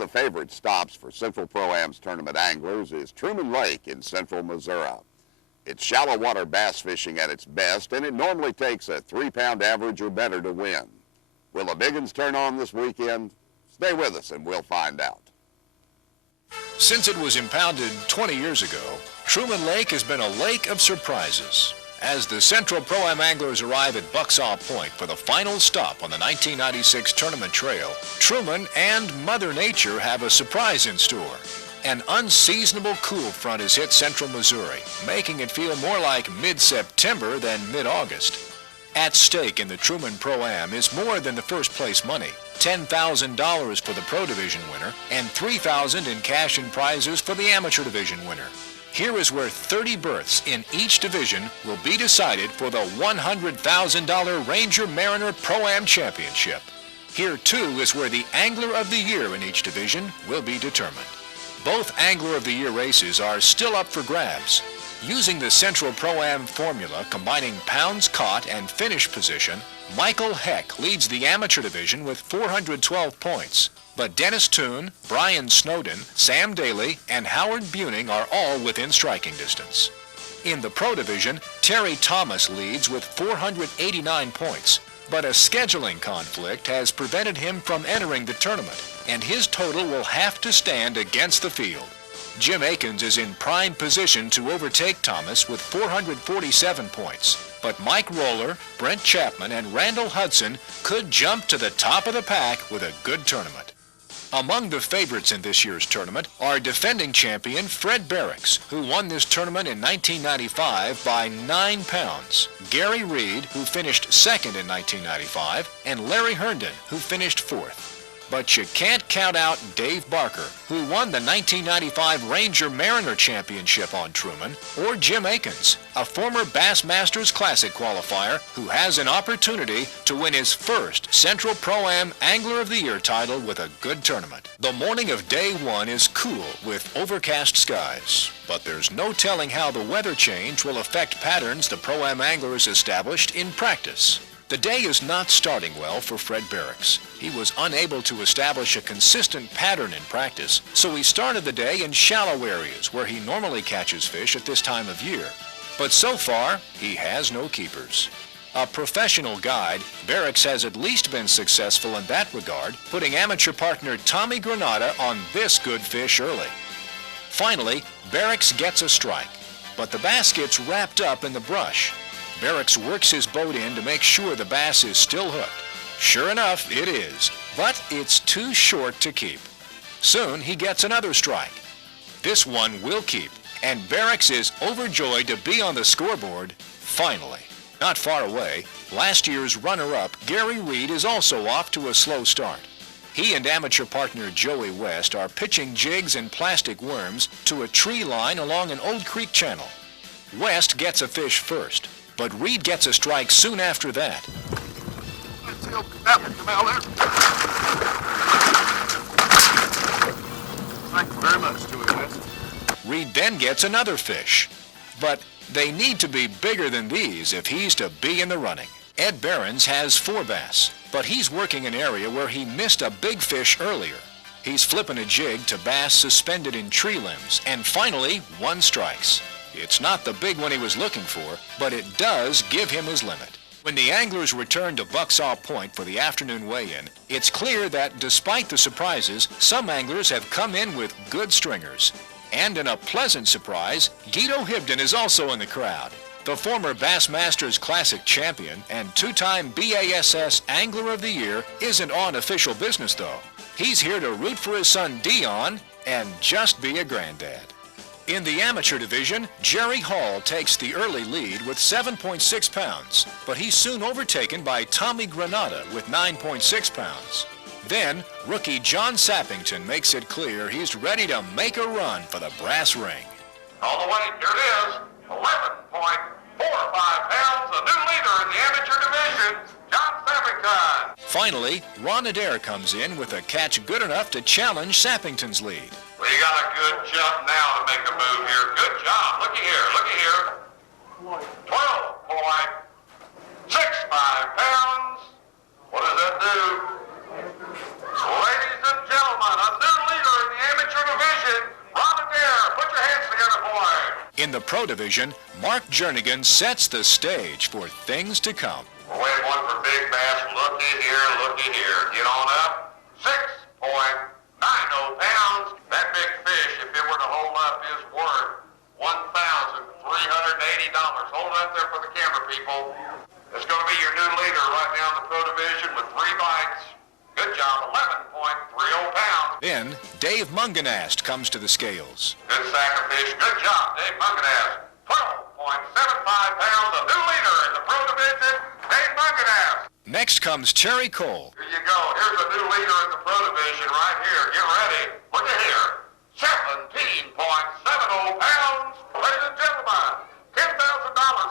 of the favorite stops for Central Pro Am's tournament anglers is Truman Lake in central Missouri. It's shallow water bass fishing at its best, and it normally takes a 3-pound average or better to win. Will the big ones turn on this weekend? Stay with us and we'll find out. Since it was impounded 20 years ago, Truman Lake has been a lake of surprises. As the Central Pro Am anglers arrive at Bucksaw Point for the final stop on the 1996 tournament trail, Truman and Mother Nature have a surprise in store. An unseasonable cool front has hit central Missouri, making it feel more like mid-September than mid-August. At stake in the Truman Pro Am is more than the first place money, $10,000 for the Pro Division winner and $3,000 in cash and prizes for the Amateur Division winner. Here is where 30 berths in each division will be decided for the $100,000 Ranger Mariner Pro-Am Championship. Here, too, is where the Angler of the Year in each division will be determined. Both Angler of the Year races are still up for grabs. Using the Central Pro-Am formula combining pounds caught and finish position, Michael Heck leads the Amateur Division with 412 points. But Dennis Toon, Brian Snowden, Sam Daly, and Howard Buning are all within striking distance. In the Pro Division, Terry Thomas leads with 489 points, but a scheduling conflict has prevented him from entering the tournament, and his total will have to stand against the field. Jim Akins is in prime position to overtake Thomas with 447 points, but Mike Roller, Brent Chapman, and Randall Hudson could jump to the top of the pack with a good tournament. Among the favorites in this year's tournament are defending champion Fred Barracks, who won this tournament in 1995 by 9 pounds, Gary Reed, who finished second in 1995, and Larry Herndon, who finished fourth. But you can't count out Dave Barker, who won the 1995 Ranger Mariner Championship on Truman, or Jim Akins, a former Bassmasters Classic qualifier who has an opportunity to win his first Central Pro-Am Angler of the Year title with a good tournament. The morning of day one is cool with overcast skies, but there's no telling how the weather change will affect patterns the Pro-Am anglers established in practice. The day is not starting well for Fred Barracks. He was unable to establish a consistent pattern in practice, so he started the day in shallow areas where he normally catches fish at this time of year. But so far, he has no keepers. A professional guide, Barracks has at least been successful in that regard, putting amateur partner Tommy Granata on this good fish early. Finally, Barracks gets a strike, but the bass gets wrapped up in the brush. Barracks works his boat in to make sure the bass is still hooked. Sure enough, it is, but it's too short to keep. Soon, he gets another strike. This one will keep, and Barracks is overjoyed to be on the scoreboard, finally. Not far away, last year's runner-up, Gary Reed, is also off to a slow start. He and amateur partner Joey West are pitching jigs and plastic worms to a tree line along an old creek channel. West gets a fish first, but Reed gets a strike soon after that. Thank you very much, Joey West. Reed then gets another fish, but they need to be bigger than these if he's to be in the running. Ed Behrens has 4 bass, but he's working an area where he missed a big fish earlier. He's flipping a jig to bass suspended in tree limbs, and finally, 1 strikes. It's not the big one he was looking for, but it does give him his limit. When the anglers return to Bucksaw Point for the afternoon weigh-in, it's clear that despite the surprises, some anglers have come in with good stringers. And in a pleasant surprise, Guido Hibden is also in the crowd. The former Bassmasters Classic champion and 2-time BASS Angler of the Year isn't on official business, though. He's here to root for his son Dion and just be a granddad. In the amateur division, Jerry Hall takes the early lead with 7.6 pounds, but he's soon overtaken by Tommy Granata with 9.6 pounds. Then, rookie John Sappington makes it clear he's ready to make a run for the brass ring. All the way, here it is, 11.45 pounds, the new leader in the amateur division, John Sappington. Finally, Ron Adair comes in with a catch good enough to challenge Sappington's lead. Well, you got a good jump now to make a move here. Good job. Looky here. 12.65 pounds. What does that do? Ladies and gentlemen, a new Pro Division, Mark Jernigan sets the stage for things to come. We're waiting one for big bass. Looky here, looky here. Get on up. 6.90 pounds. That big fish, if it were to hold up, is worth $1,380. Hold it up there for the camera, people. It's going to be your new leader right now in the Pro Division with 3 bites. Good job, 11.30 pounds. Then, Dave Munganast comes to the scales. Good sack of fish. Good job, Dave Munganast. 12.75 pounds. A new leader in the Pro Division, Dave Munganast. Next comes Terry Cole. Here you go. Here's a new leader in the Pro Division right here. Get ready. Look at here. 17.70 pounds. Ladies and gentlemen, $10,000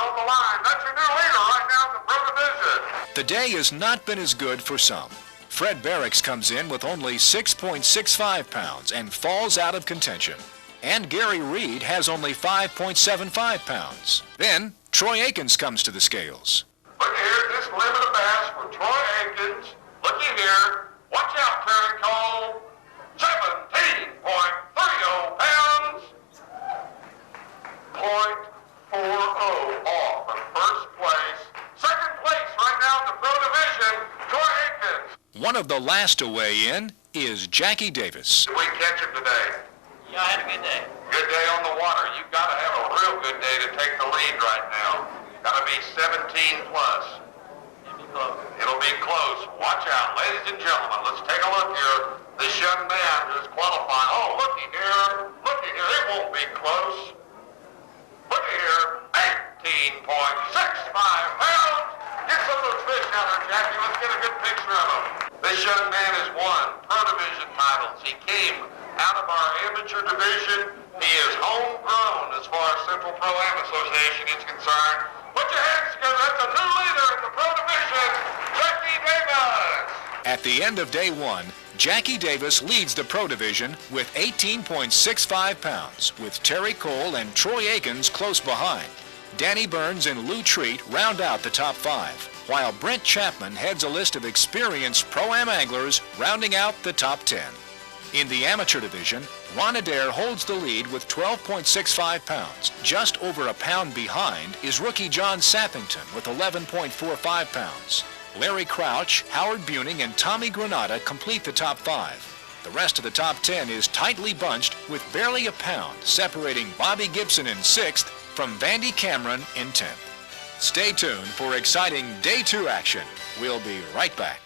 on the line. That's your new leader right now in the Pro Division. The day has not been as good for some. Fred Barracks comes in with only 6.65 pounds and falls out of contention. And Gary Reed has only 5.75 pounds. Then, Troy Akins comes to the scales. Look here, this limit of bass for Troy Akins. Looky here. Watch out, Terry Cole. 17.30 pounds. 0.40 off in first place. Second place right now in the Pro Division, Troy Akins. One of the last to weigh in is Jackie Davis. Did we catch him today? Yeah, I had a good day. Good day on the water. You've got to have a real good day to take the lead right now. Got to be 17 plus. It'll be close. It'll be close. Watch out, ladies and gentlemen. Let's take a look here. This young man who's qualifying. Oh, looky here. Looky here. It won't be close. Looky here. 18.65 pounds. Get some of those fish out there, Jackie. Let's get a good picture of them. This young man has won Pro Division titles. He came out of our amateur division. He is homegrown as far as Central Pro Am Association is concerned. Put your hands together. That's a new leader in the Pro Division, Jackie Davis. At the end of day one, Jackie Davis leads the Pro Division with 18.65 pounds, with Terry Cole and Troy Akins close behind. Danny Burns and Lou Treat round out the top 5, while Brent Chapman heads a list of experienced Pro-Am anglers rounding out the top 10. In the amateur division, Ron Adair holds the lead with 12.65 pounds. Just over a pound behind is rookie John Sappington with 11.45 pounds. Larry Crouch, Howard Buning, and Tommy Granata complete the top 5. The rest of the top 10 is tightly bunched with barely a pound, separating Bobby Gibson in 6th from Vandy Cameron in 10th. Stay tuned for exciting Day 2 action. We'll be right back.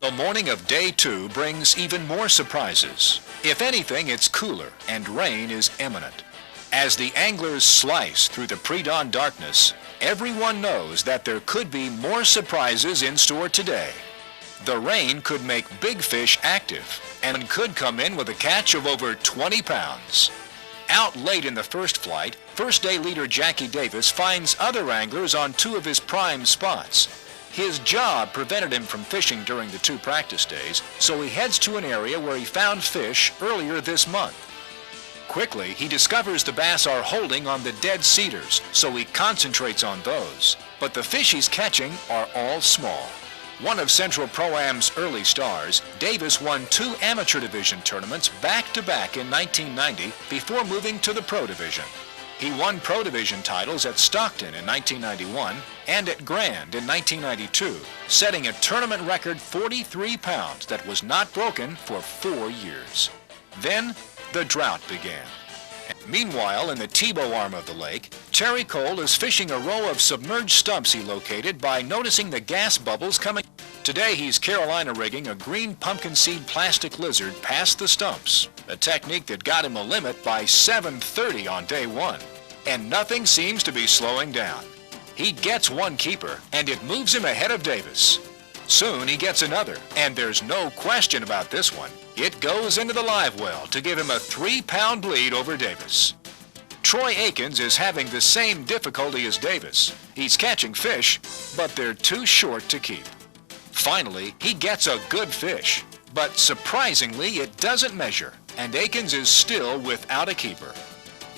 The morning of Day 2 brings even more surprises. If anything, it's cooler and rain is imminent. As the anglers slice through the pre-dawn darkness, everyone knows that there could be more surprises in store today. The rain could make big fish active and could come in with a catch of over 20 pounds. Out late in the first flight, first day leader Jackie Davis finds other anglers on 2 of his prime spots. His job prevented him from fishing during the 2 practice days, so he heads to an area where he found fish earlier this month. Quickly, he discovers the bass are holding on the dead cedars, so he concentrates on those. But the fish he's catching are all small. One of Central Pro Am's early stars, Davis won 2 amateur division tournaments back-to-back in 1990 before moving to the Pro Division. He won Pro Division titles at Stockton in 1991 and at Grand in 1992, setting a tournament record 43 pounds that was not broken for 4 years. Then, the drought began. Meanwhile, in the Tebow arm of the lake, Terry Cole is fishing a row of submerged stumps he located by noticing the gas bubbles coming. Today, he's Carolina rigging a green pumpkin seed plastic lizard past the stumps, a technique that got him a limit by 7:30 on day 1. And nothing seems to be slowing down. He gets 1 keeper, and it moves him ahead of Davis. Soon he gets another, and there's no question about this one. It goes into the live well to give him a 3-pound lead over Davis. Troy Akins is having the same difficulty as Davis. He's catching fish, but they're too short to keep. Finally, he gets a good fish, but surprisingly, it doesn't measure, and Akins is still without a keeper.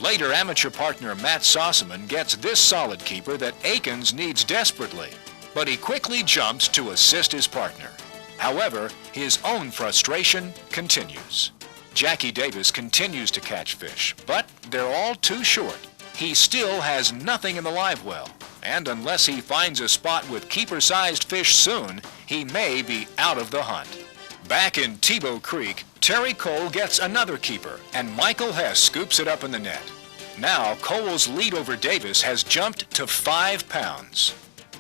Later, amateur partner Matt Sossaman gets this solid keeper that Akins needs desperately, but he quickly jumps to assist his partner. However, his own frustration continues. Jackie Davis continues to catch fish, but they're all too short. he still has nothing in the live well. And unless he finds a spot with keeper-sized fish soon, he may be out of the hunt. Back in Tebow Creek, Terry Cole gets another keeper, and Michael Hess scoops it up in the net. Now, Cole's lead over Davis has jumped to 5 pounds.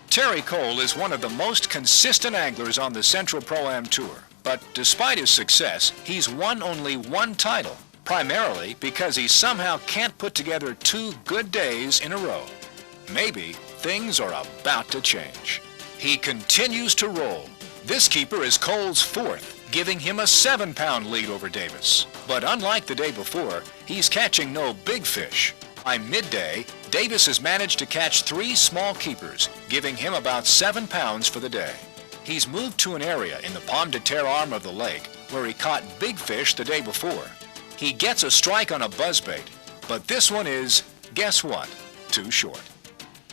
Terry Cole is one of the most consistent anglers on the Central Pro Am Tour, but despite his success, he's won only one title, primarily because he somehow can't put together 2 good days in a row. Maybe things are about to change. He continues to roll. This keeper is Cole's 4th, giving him a 7-pound lead over Davis. But unlike the day before, he's catching no big fish. By midday, Davis has managed to catch 3 small keepers, giving him about 7 pounds for the day. He's moved to an area in the Pomme de Terre arm of the lake where he caught big fish the day before. He gets a strike on a buzzbait, but this one is, guess what, too short.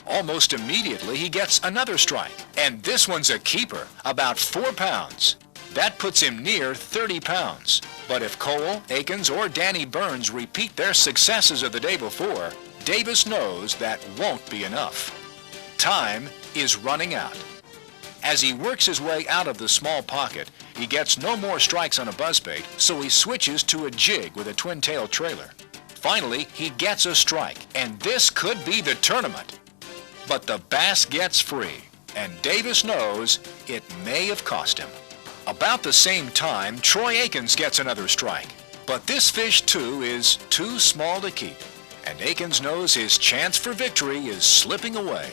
Almost immediately, he gets another strike, and this one's a keeper, about 4 pounds. That puts him near 30 pounds. But if Cole, Akins, or Danny Burns repeat their successes of the day before, Davis knows that won't be enough. Time is running out. As he works his way out of the small pocket, he gets no more strikes on a buzzbait, so he switches to a jig with a twin-tail trailer. Finally, he gets a strike, and this could be the tournament. But the bass gets free, and Davis knows it may have cost him. About the same time, Troy Akins gets another strike. But this fish, too, is too small to keep, and Akins knows his chance for victory is slipping away.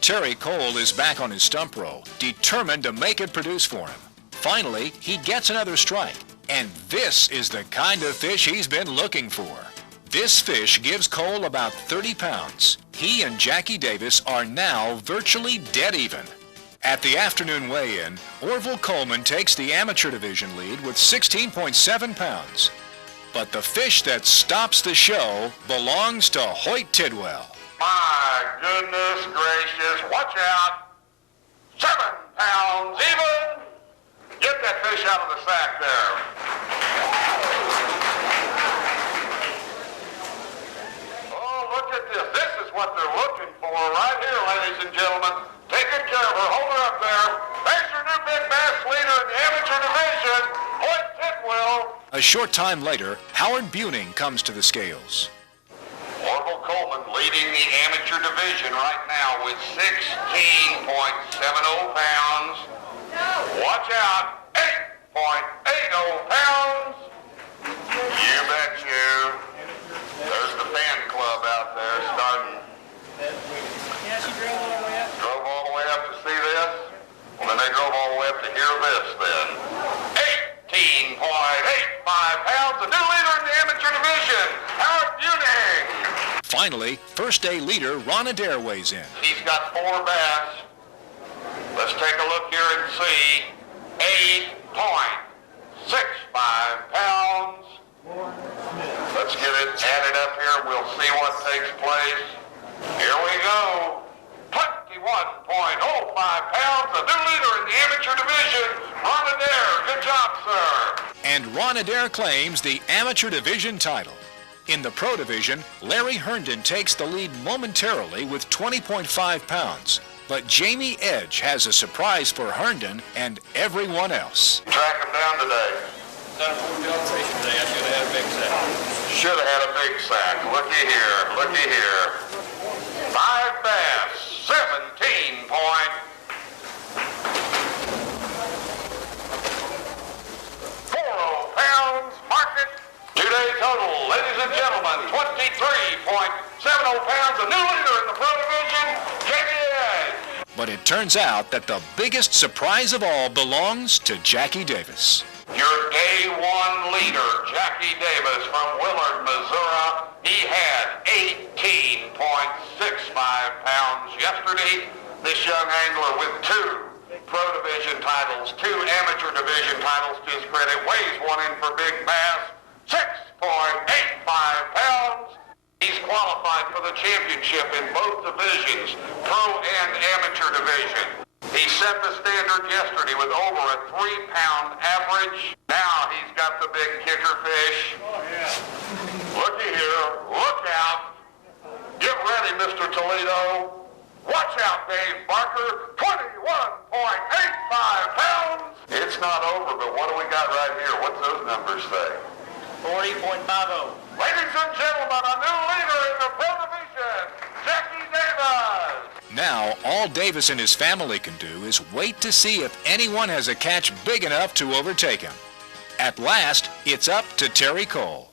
Terry Cole is back on his stump row, determined to make it produce for him. Finally, he gets another strike, and this is the kind of fish he's been looking for. This fish gives Cole about 30 pounds. He and Jackie Davis are now virtually dead even. At the afternoon weigh-in, Orville Coleman takes the amateur division lead with 16.7 pounds. But the fish that stops the show belongs to Hoyt Tidwell. My goodness gracious, watch out. 7 pounds even. Get that fish out of the sack there. Look at this. This is what they're looking for right here, ladies and gentlemen. Take good care of her. Hold her up there. There's your new big bass leader in the amateur division, Hoyt Tidwell. A short time later, Howard Buning comes to the scales. Orville Coleman leading the amateur division right now with 16.70 pounds. Watch out. 8.80 pouns. You bet you. There's the fan club out there starting. Yeah, she drove all the way up. Drove all the way up to see this? Well, then they drove all the way up to hear this then. 18.85 pounds, the new leader in the amateur division, Howard Buning. Finally, first day leader Ron Adair weighs in. He's got 4 bass. Let's take a look here and see. 8.65 pounds. Let's get it added up here. We'll see what takes place. Here we go. 21.05 pounds. The new leader in the amateur division, Ron Adair. Good job, sir. And Ron Adair claims the amateur division title. In the pro division, Larry Herndon takes the lead momentarily with 20.5 pounds. But Jamie Edge has a surprise for Herndon and everyone else. Track him down today. Done a full job fishing today. I should have had a big sack. Should have had a big sack. Looky here. Looky here. 5 bass. 17 point. 40 pounds. Mark it. 2-day total, ladies and gentlemen, 23.70 pounds. The new leader in the pro division, Jamie Edge. But it turns out that the biggest surprise of all belongs to Jackie Davis. Your day 1 leader, Jackie Davis from Willard, Missouri. He had 18.65 pounds yesterday. This young angler with 2 pro division titles, 2 amateur division titles to his credit, weighs 1 in for big bass, 6.85 pounds. He's qualified for the championship in both divisions, pro and amateur division. He set the standard yesterday with over a 3-pound average. Now he's got the big kicker fish. Oh, yeah. Looky here, look out. Get ready, Mr. Toledo. Watch out, Dave Barker. 21.85 pounds. It's not over, but what do we got right here? What's those numbers say? 40.50. Ladies and gentlemen, a new leader in the Pro Division, Jackie Davis. Now, all Davis and his family can do is wait to see if anyone has a catch big enough to overtake him. At last, it's up to Terry Cole.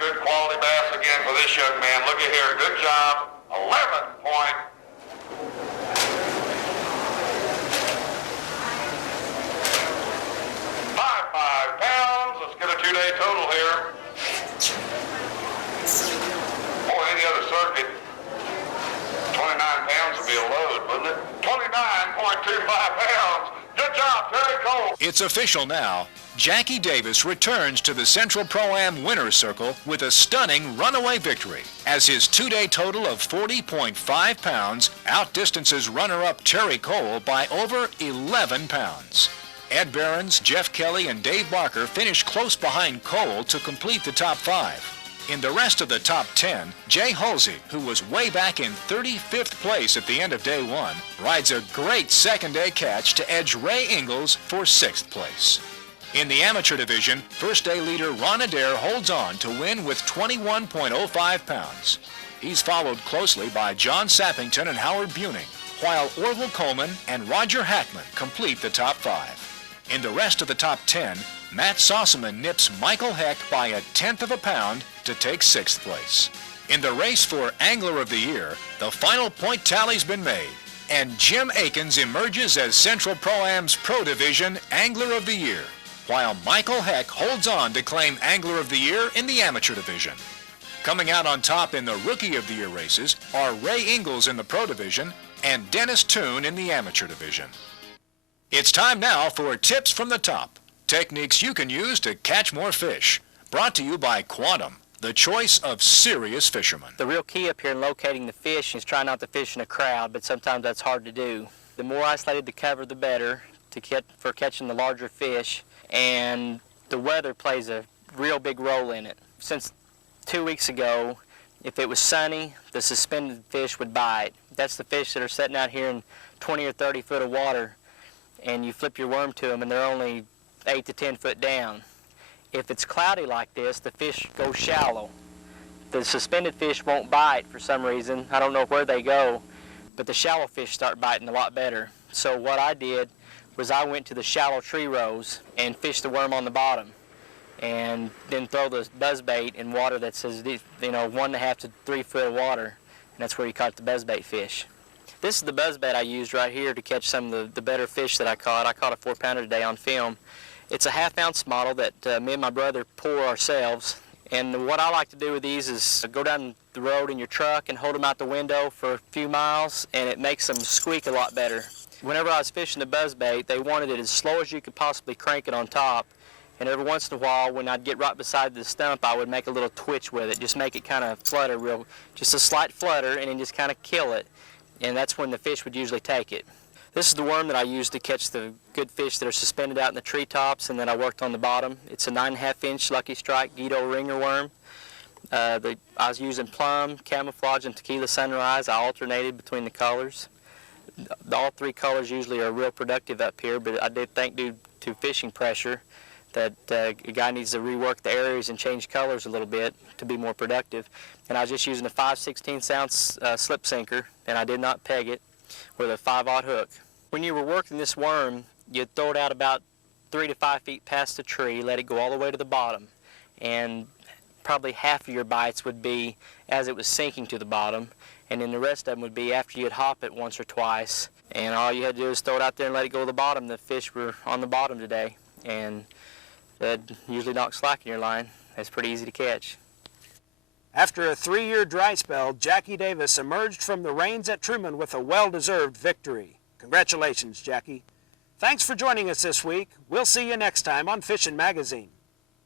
Good quality bass again for this young man. Look at here. Good job. 11.55 pounds. Let's get a two-day total here. Boy, any other circuit, 29 pounds would be a load, wouldn't it? 29.25 pounds. Good job, Terry Cole. It's official now. Jackie Davis returns to the Central Pro Am winner's circle with a stunning runaway victory, as his two-day total of 40.5 pounds outdistances runner-up Terry Cole by over 11 pounds. Ed Behrens, Jeff Kelly, and Dave Barker finished close behind Cole to complete the top 5. In the rest of the top 10, Jay Halsey, who was way back in 35th place at the end of day 1, rides a great second-day catch to edge Ray Ingalls for 6th place. In the amateur division, first-day leader Ron Adair holds on to win with 21.05 pounds. He's followed closely by John Sappington and Howard Buning, while Orville Coleman and Roger Hackman complete the top 5. In the rest of the top 10, Matt Sossaman nips Michael Heck by a 1/10 of a pound to take 6th place. In the race for Angler of the Year, the final point tally's been made, and Jim Akins emerges as Central Pro Am's Pro Division Angler of the Year, while Michael Heck holds on to claim Angler of the Year in the Amateur Division. Coming out on top in the Rookie of the Year races are Ray Ingalls in the Pro Division and Dennis Toon in the Amateur Division. It's time now for Tips from the Top, techniques you can use to catch more fish. Brought to you by Quantum, the choice of serious fishermen. The real key up here in locating the fish is try not to fish in a crowd, but sometimes that's hard to do. The more isolated the cover, the better for catching the larger fish, and the weather plays a real big role in it. Since 2 weeks ago, if it was sunny, the suspended fish would bite. That's the fish that are sitting out here in 20 or 30 foot of water, and you flip your worm to them and they're only 8 to 10 foot down. If it's cloudy like this, the fish go shallow. The suspended fish won't bite for some reason. I don't know where they go, but the shallow fish start biting a lot better. So what I did was I went to the shallow tree rows and fished the worm on the bottom, and then throw the buzzbait in water that says, 1.5 to 3 foot of water, and that's where you caught the buzzbait fish. This is the buzzbait I used right here to catch some of the better fish that I caught. I caught a 4-pounder today on film. It's a 1/2 ounce model that me and my brother pour ourselves. And what I like to do with these is go down the road in your truck and hold them out the window for a few miles, and it makes them squeak a lot better. Whenever I was fishing the buzzbait, they wanted it as slow as you could possibly crank it on top. And every once in a while, when I'd get right beside the stump, I would make a little twitch with it, just make it kind of flutter just a slight flutter, and then just kind of kill it. And that's when the fish would usually take it. This is the worm that I use to catch the good fish that are suspended out in the treetops, and then I worked on the bottom. It's a 9.5 inch Lucky Strike Guido ringer worm. I was using plum, camouflage, and tequila sunrise. I alternated between the colors. All 3 colors usually are real productive up here, but I did think due to fishing pressure that a guy needs to rework the areas and change colors a little bit to be more productive. And I was just using a 5/16 ounce slip sinker, and I did not peg it, with a 5/0 hook. When you were working this worm, you'd throw it out about 3 to 5 feet past the tree, let it go all the way to the bottom, and probably half of your bites would be as it was sinking to the bottom, and then the rest of them would be after you'd hop it once or twice. And all you had to do is throw it out there and let it go to the bottom. The fish were on the bottom today, and that usually not slack in your line. It's pretty easy to catch. After a 3-year dry spell, Jackie Davis emerged from the rains at Truman with a well-deserved victory. Congratulations, Jackie. Thanks for joining us this week. We'll see you next time on Fishin' Magazine.